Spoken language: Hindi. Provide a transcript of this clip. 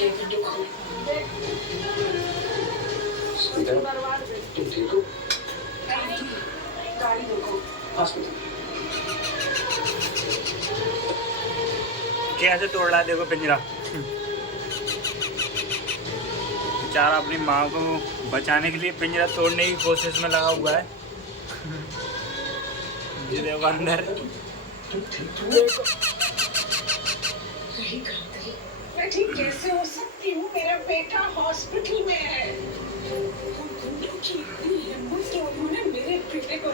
ये वीडियो कॉल तुम ठीक हो? गाड़ी देखो हॉस्पिटल कैसे तोड़ रहा है देखो पिंजरा। बेचारा अपनी माँ को बचाने के लिए पिंजरा तोड़ने की कोशिश में लगा हुआ है। ये देखो अंदर मैं ठीक कैसे हो सकती हूँ? मेरा बेटा हॉस्पिटल में है। उन गुंडों की इतनी हिम्मत तो उन्होंने मेरे बेटे को